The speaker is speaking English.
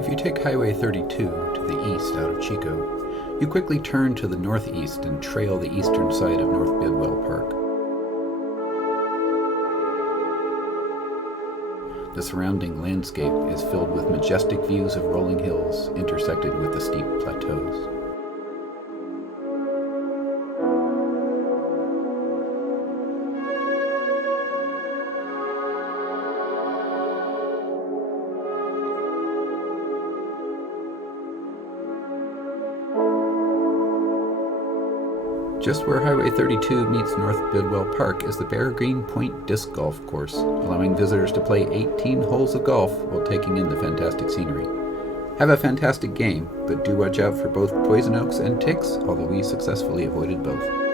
If you take Highway 32 to the east out of Chico, you quickly turn to the northeast and trail the eastern side of North Bidwell Park. The surrounding landscape is filled with majestic views of rolling hills intersected with the steep plateaus. Just where Highway 32 meets North Bidwell Park is the Peregrine Point Disc Golf Course, allowing visitors to play 18 holes of golf while taking in the fantastic scenery. Have a fantastic game, but do watch out for both poison oaks and ticks, although we successfully avoided both.